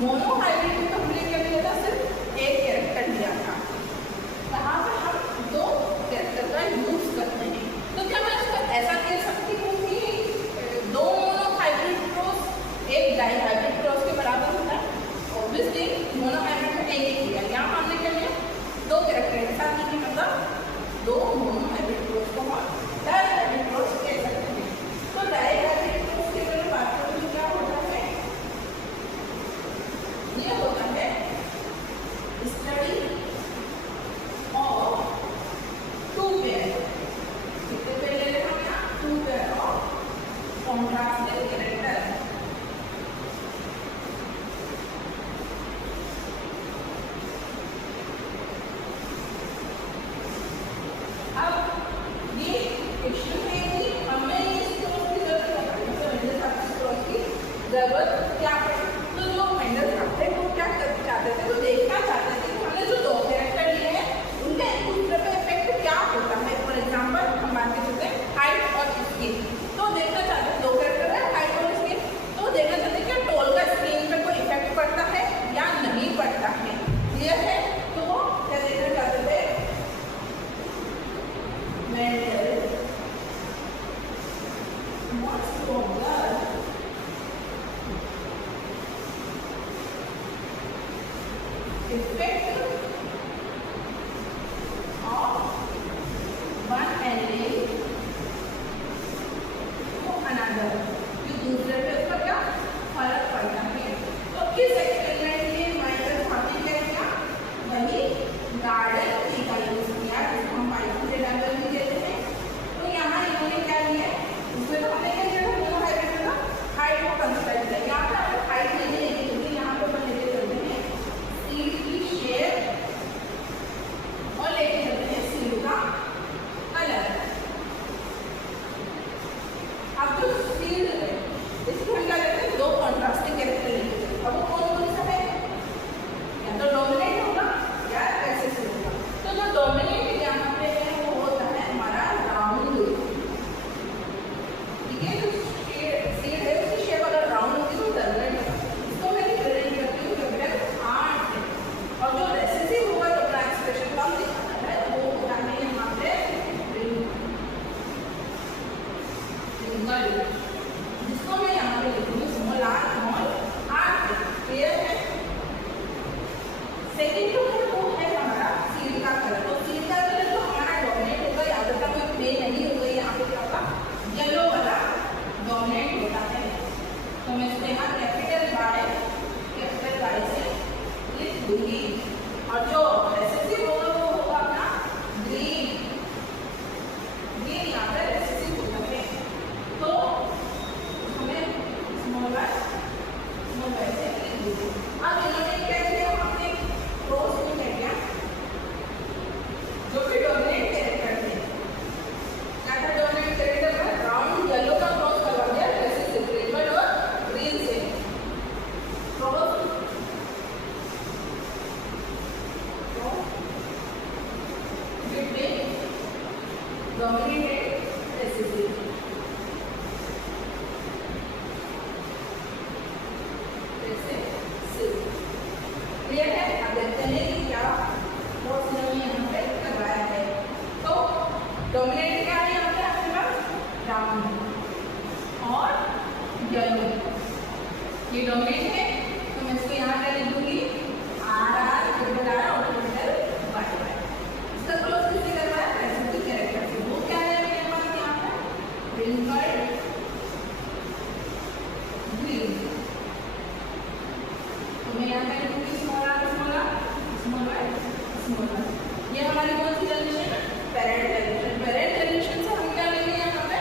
Mono hybrid में तो हमने क्या लिया था, सिर्फ एक कैरेक्टर लिया था। यहाँ पर हम दो कैरेक्टर का यूज करते हैं। तो क्या मैं इसको ऐसा कह सकती हूँ कि दो मोनो हाइब्रिड क्रॉस एक डाई हाइब्रिड क्रॉस के बराबर होता है? ऑब्वियसली मोनो हाइब्रिड में एक ही लिया, यहाँ हमने क्या लिया, दो कैरेक्टर के साथ नहीं, मतलब दो मोनो हाइब्रिड क्रॉस को हम डाई हाइब्रिड क्रॉस कह सकते हैं। तो डाई हाइब्रिड क्रॉस की अगर बात करूँ तो क्या होता है, ये होता है स्टडी ऑफ टू पेयर, कितने पेयर ले रहे हैं यहाँ, two pair of contrasting character. अब ये क्वेश्चन है कि हमें इस क्रॉस की जरूरत क्या है। तो जो मेंडल थे वो क्या चाहते थे, तो देखना चाहते थे कि हमने जो दो कैरेक्टर लिए हैं उनका एक दूसरे पे इफेक्ट क्या होता है। फॉर एग्जांपल हम बात कर सकते हैं हाइट और स्किन, तो देखना चाहते हैं दो कैरेक्टर है हाइट और स्किन, तो देखना चाहते हैं क्या टोल का स्किन पे कोई इफेक्ट पड़ता है या नहीं पड़ता है, क्लियर है। तो वो क्या देखना चाहते थे, Mendel wants to observe effect of one allele to another, जो दूसरे पे उसका क्या फर्क पड़ता है। तो किस एक्सपेरिमेंट के लिए माइनस 40 है, क्या वही गार्डन ट्री का यूज किया जिसको हम पाइथन से डायग्राम भी देते हैं। तो यहाँ इन्होंने क्या किया, उसमें तो हमने क्या किया था, मोनो हाइब्रिड का हाइट को कंसीडर किया। यहाँ पे हमें हाइट नहीं लेनी क्योंकि यहाँ पे अपन लेके चलते हैं सीड की शेप और लेके चलते हैं सीड का कलर। अब जो सीड है इसको हम क्या करते हैं, दो कॉन्ट्रास्टिंग कैरेक्टर लेके चलते हैं। अब वो कौन कौन सा है, या तो डोमिनेट होगा या रिसेसिव होगा। तो जो डोमिनेट यहाँ पे है वो होता है हमारा राउंड, ठीक है। जो सीड है उसकी शेप अगर राउंड होगी तो डोमिनेट होगा, इसको मैं रिप्रेजेंट करती हूँ कैपिटल आर से। और जो रिसेसिव होगा तो अपना एक्सप्रेशन कम दिखाता है, वो होता है यहाँ पे रिंगल, जिसको मैं यहाँ पे लिखूंगी स्मॉल आर से, क्लियर है। सेकेंड जो है वो है हमारा सीड का कलर। तो सीड का कलर जो हमारा डोमिनेट होगा, याद रखना कोई प्ले नहीं होगा, यहाँ पे क्या होगा, येलो वाला डोमिनेट होता है। तो मैं इसको यहाँ कैपिटल वाई से लिख दूंगी। और जो रेसेसिव होगा वो होगा अपना ग्रीन, ग्रीन यहाँ पे रेसेसिव होता है। तो हमें स्मॉल वाई से लिख दूंगी। अब इन्होंने क्या किया, हमने क्रॉस को क्या किया, जो भी डोमिनेट कैरेक्टर थे, क्या था डोमिनेट कैरेक्टर में राउंड येलो का क्रॉस करवा दिया रेसेसिव रेड और ग्रीन से। Cross between dominate recessive, clear है। अब देखते हैं कि क्या क्रॉस इन्होंने यहाँ पे करवाया है। तो डोमिनेट क्या है यहाँ पे आपके पास, राउंड और येलो, ये डोमिनेट है। तो मैं इसको यहाँ पे लिख दूंगी आर कैपिटल आर और कैपिटल वाई। इसका क्रॉस किससे करवाया, रेसेसिव कैरेक्टर से। वो क्या है मेरे पास यहाँ पे, रिंगल ग्रीन। तो मैं यहाँ पे लिखूंगी स्मॉल आर स्मॉल वाई। ये हमारी कौन सी जनरेशन है, पेरेंट जनरेशन। पेरेंट जनरेशन से हम क्या लेंगे यहाँ पे,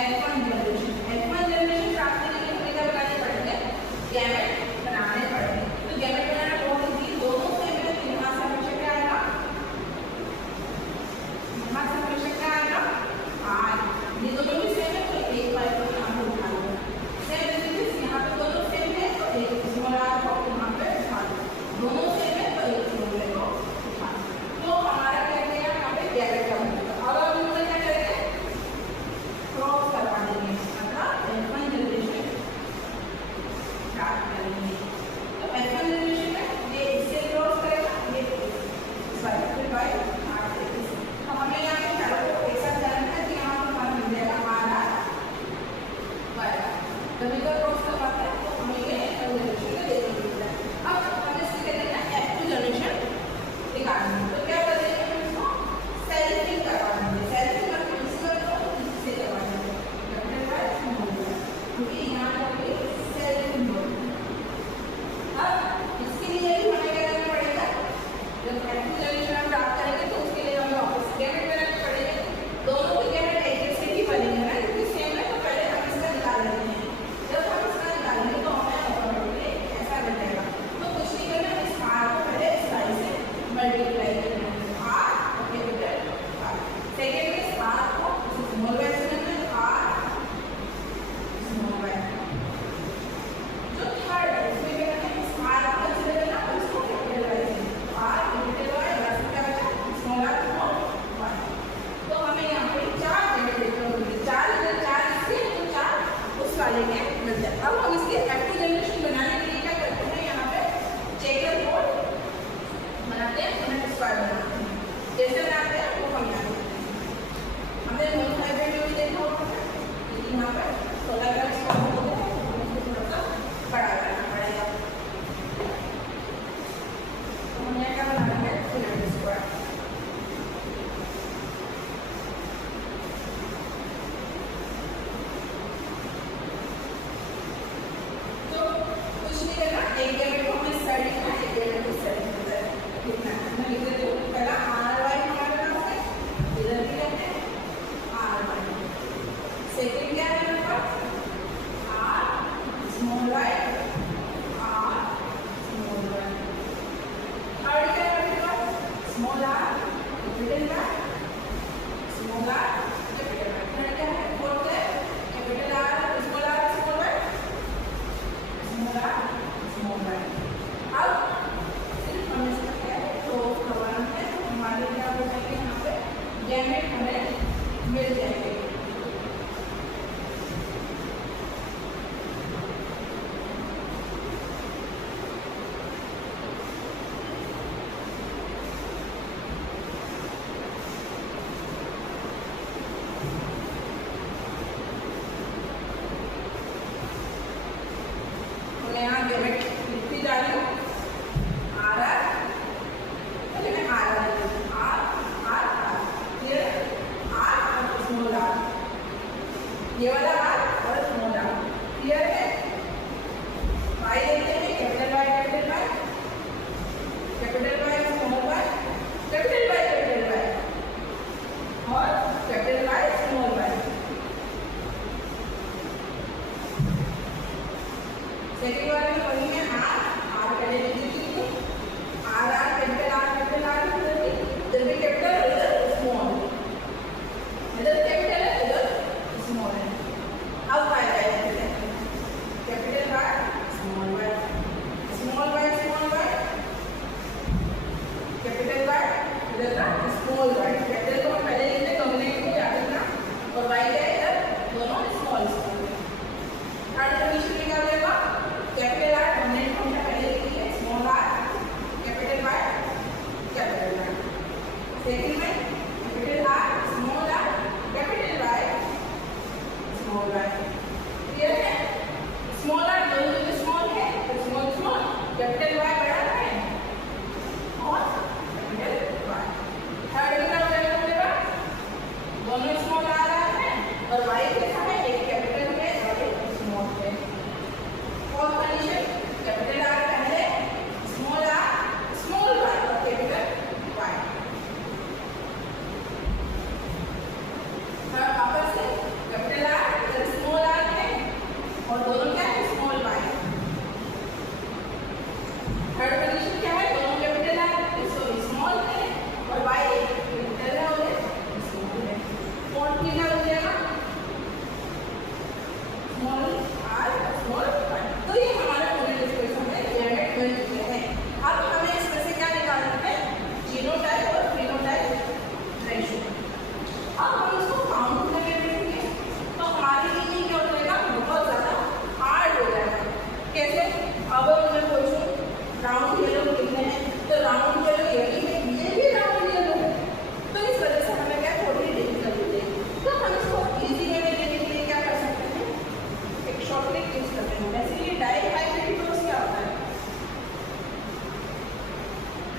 F1 जनरेशन। F1 जनरेशन प्राप्त करने के लिए हमें क्या बनानी पड़ेगी, ये वाला आर और स्मॉल आर, क्लियर है। वाई देखते हैं, capital Y capital Y, capital Y small Y, capital Y और capital Y small Y. Second वाले में वही है आर, आर पहले लिख दीजिए, आर आर कैपिटल आर इधर भी कैपिटल और इधर स्मॉल, इधर कैपिटल है इधर स्मॉल है। अब वाई का लिखते हैं, capital Y small y, small y small Y, capital y इधर का स्मॉल वाई। कैपिटल को हम पहले लिखते हैं डोमिनेट को याद रखना, और वाई का इधर दोनों स्मॉल स्मॉल है। थर्ड कंडीशन में क्या हो जाएगा, कैपिटल आर डोमिनेट को हमने पहले लिखी है, small R capital Y capital Y. Second में capital R small R capital Y small Y, clear है। स्मॉल आर दोनों में स्मॉल है तो स्मॉल स्मॉल, कैपिटल वाई बड़ा है और कैपिटल वाई। थर्ड में क्या हो जाएगा मेरे पास, दोनों स्मॉल आ रहा है और वाई के साथ एक कैपिटल है और एक स्मॉल है। फोर्थ कंडीशन, कैपिटल आर पहले स्मॉल वाई और कैपिटल वाई। वापस से कैपिटल आर इधर स्मॉल आर है और दोनों क्या है स्मॉल वाई। थर्ड कंडीशन क्या है, दोनों कैपिटल आर स्मॉल है और वाई कैपिटल है और स्मॉल है। फोर्थ में क्या हो जाएगा, स्मॉल आर स्मॉल वाई। तो ये हमारा पूरे डिस्कशन में लिमिट मिल चुके हैं। अब हमें इसमें से क्या निकालना है, जीनोटाइप और फिनोटाइप रेशियो। अब हम इसको काउंट करके देखेंगे तो हमारे लिए क्या हो जाएगा, बहुत ज़्यादा हार्ड हो जाएगा। कैसे, अब मैं पूछूं राउंड येलो कितने हैं, तो राउंड येलो यही है, ये भी राउंड येलो है, तो इस वजह से हमें क्या थोड़ी डिफिकल्टी होगी। तो हम इसको इजी वे में लेने के लिए क्या कर सकते हैं, एक शॉर्टकट यूज करते हैं। वैसे ये डाई हाइब्रिड टॉस क्या होता है,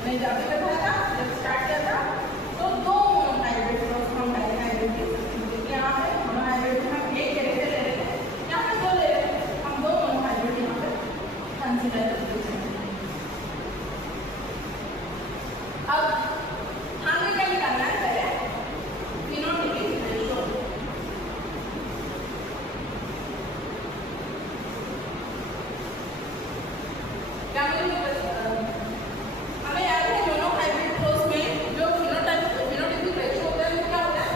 मैंने जब भी बताया था जब स्टार्ट किया था तो दो मोनो हाइब्रिड टॉस हम डाई हाइब्रिड यूज करते हैं। यहाँ पे मोनो हाइब्रिड में हम एक कैरेक्टर ले रहे हैं, यहाँ पे दो ले रहे हैं, हम दो मोनो हाइब्रिड यहाँ पे कंसीडर करते हैं। अब हमें क्या निकालना है, पहले फिनोटाइपिक रेशियो। क्या हमें याद है दोनों हाइब्रिड क्रॉस में जो फिनोटाइपिक रेशियो होता है वो क्या होता है,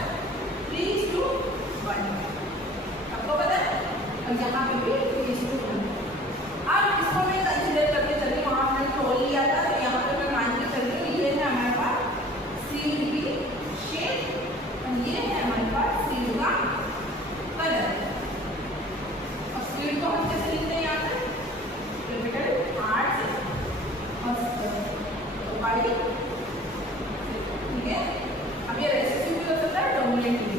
3:1। आपको पता है, और यहाँ पे भी 3:1। अब इसको मैं कंसीडर करके चल रही हूँ, वहाँ हमने तोल लिया था तो यहाँ पे मैं मान के चल रही हूँ, ये है हमारे पास सीड की शेप और ये है हमारे पास सीड का कलर। और सीड को हम कैसे लिखते हैं, यहाँ पे कैपिटल आर से और वाई, ठीक है। अब ये रेसिसिव भी हो सकता है, डोमिनेंट भी,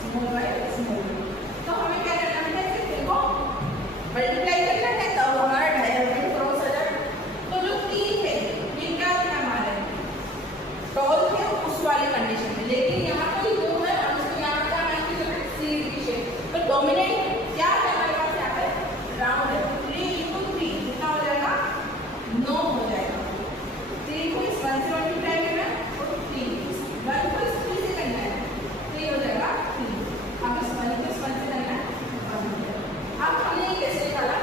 स्मॉल वाई स्मॉल वाई। तो हमें क्या करना है, इनको मल्टीप्लाई करना है तब हमारा डायरेक्ट क्रॉस आ जाए। तो जो 3 है ये क्या थे हमारे, टॉल थे उस वाली कंडीशन में, लेकिन यहाँ कोई 2 है और उसको यहाँ क्या मान के चलते हैं, सीड की शेप। तो डोमिनेंट क्या है हमारे पास, यहाँ पे राउंड है, 3:3 कितना हो जाएगा, 9 हो जाएगा। 3 को इस 1 से मल्टीप्लाई करना है और 3 1 को इस 3 से करना है, 3 हो जाएगा 3। अब इस 1 को इस 1 से करना है, अब हमने ये कैसे निकाला,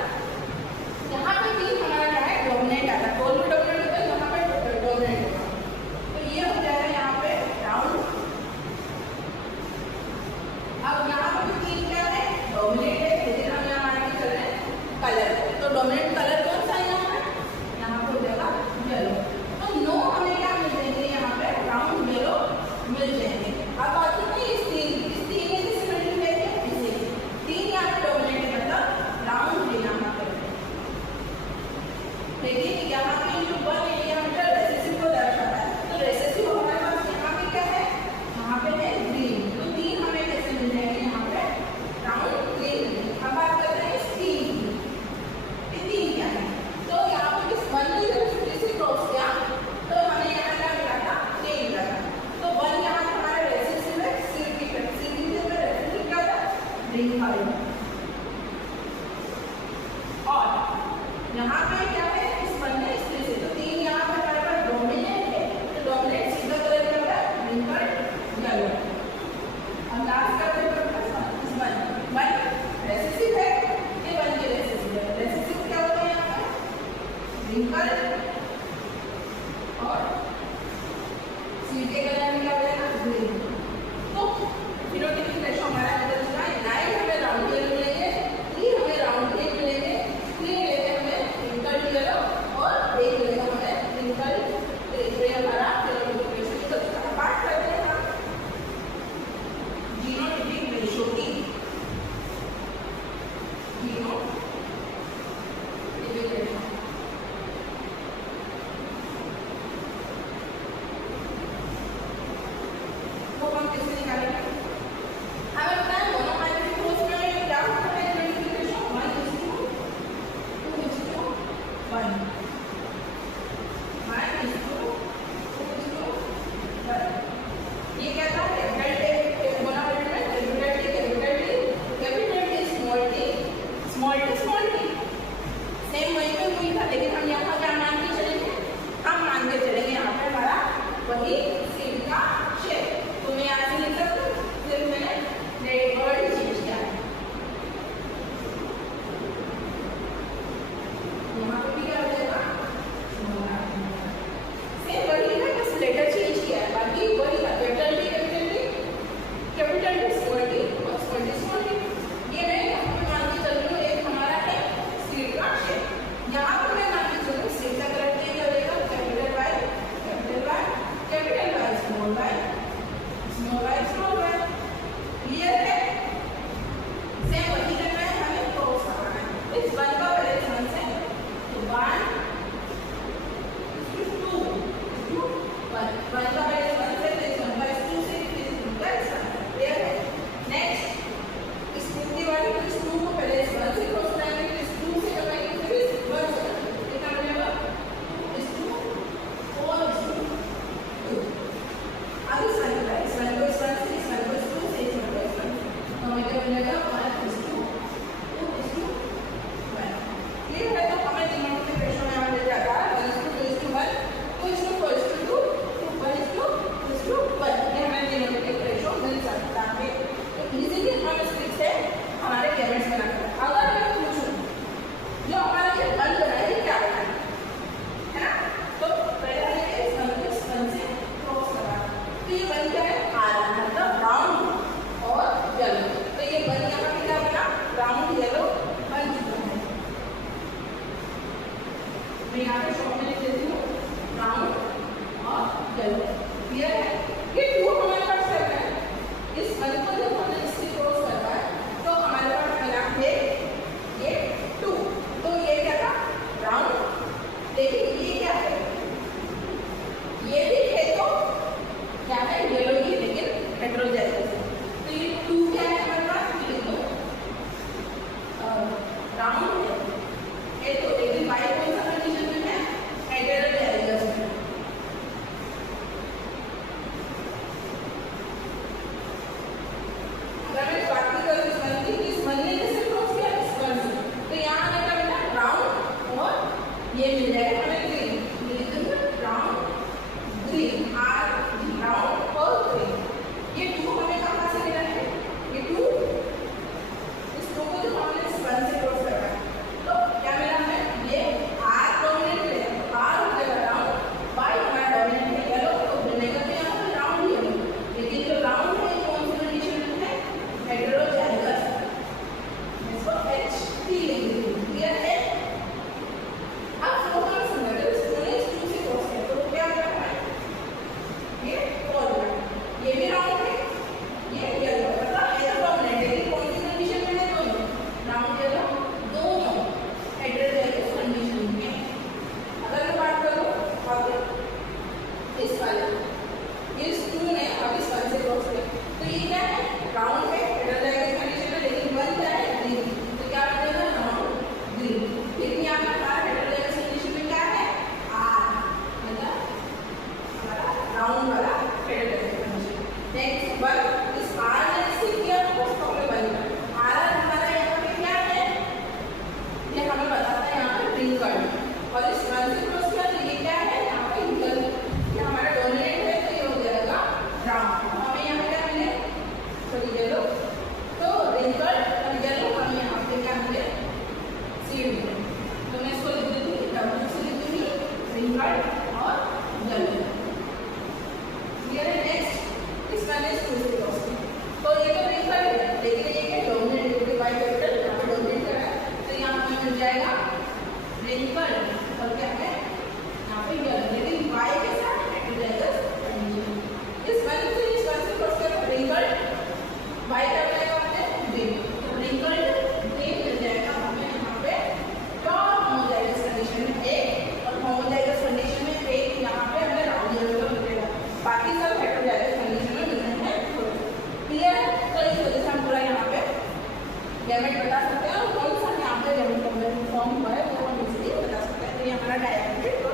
रिंकल। और यहाँ पे क्या है, इस वन में इसमें से तो तीन यहाँ पे हमारे पास डोमिनेंट है, तो डोमिनेंट सीधा कलर क्या होगा, रिंकल येलो। अब लास्ट का पेपर इस वन रेसेसिव है, ये वन के रेसेसिव है। रेसेसिव क्या होता है यहाँ पे, रिंकल और सीट के कलर में क्या हो जाएगा, ग्रीन। तो फिनोटाइपिक रेशो हमारा बदल चुका है। 9 हमें राउंड येलो मिलेंगे, 3 हमें राउंड ग्रीन मिलेंगे, 3 मिलेंगे हमें रिंकल येलो और 1 मिलेगा हमें रिंकल ग्रे। हमारा फिनोटाइपिक रेशो बदल चुका है। बात करते हैं हम जीनोटाइपिक रेशो की। जीनोटाइपिक रेशो तो हम किससे निकालेंगे, हमें पता है मोनोमाइक्रोटिक फोर्स में क्या होता है, जीनोटाइपिक रेशो 1:2:1 1:1। ये क्या था, कैपिटल टी मोनोमाइक्रोटिक में capital T small T same वही पे हुई था, लेकिन हम यहाँ क्या मान के चलेंगे, हम मान के चलेंगे यहाँ पे हमारा वही सीट का शेप। तो मैं यहाँ से लिख सकती हूँ, सिर्फ मैंने वर्ड चेंज किया है। यहाँ पे भी क्या हो जाएगा, सेम वही है, बस लेटर चेंज किया है, बाकी वही था, कैपिटल टी स्मॉल टी और स्मॉल टी। ये मैं यहाँ पे मान के चल रही हूँ, एक हमारा है सीट का शेप। यहाँ पर मैं मान के चल रही हूँ, सीट का कलर चेंज हो जाएगा, capital Y small Y. Clear है, सेम वही करना है, हमें क्रॉस करना है। इस वन का पहले वन से 1 2 1 वन का पहले वन से इस वन का 2 से इस वन का इस वन। क्लियर है। नेक्स्ट इस 2 वाले इस 2 को पहले इस वन से क्रॉस करेंगे, इस 2 से करेंगे, फिर इस वन से कितना बनेगा, इस 2 और इस 2। अब इस वन को इस वन को इस वन से इस वन को इस 2 से इस वन को इस वन, तो हमें क्या मिलेगा, 1 इस 2 1। क्लियर है। तो हमें जीनोटाइपिक रेशो में हमें मिल जाता है 1:2:1, 2:4:2, 1:2:1। ये हमें जीनोटाइपिक रेशो मिल सकता है। तो इजीली हम इस ट्रिक से हमारे कैबिनेट्स बना सकते हैं। अगर मैं पूछूं जो हमारा ये वन बना है, क्या बना है ना, तो पहले हमें इस वन को इस वन से क्रॉस करना। तो ये वन क्या है, मतलब राउंड और येलो। तो ये वन यहाँ पे क्या बना, राउंड येलो बन चुका है। मैं यहाँ पे शॉर्ट में लिख देती हूँ, राउंड और येलो। क्लियर है। ये 2 हमारे पास चल रहा है, इस वन को जब हमने इससे क्रॉस करना है तो हमारे पास बना है ये 2। तो ये क्या था, राउंड, लेकिन ये क्या है, ये भी है तो क्या है, येलो ही, लेकिन हेटेरोजाइगस। तो ये 2 क्या है हमारे पास, ये तो राउंड है तो, लेकिन वाई कौन सा कंडीशन में है, हेटेरोजाइगस में। गैमेट बता सकते हैं और कौन सा यहाँ पे गैमेट फॉर्म हुआ है वो हम इजीली बता सकते हैं। तो ये हमारा डायग्राम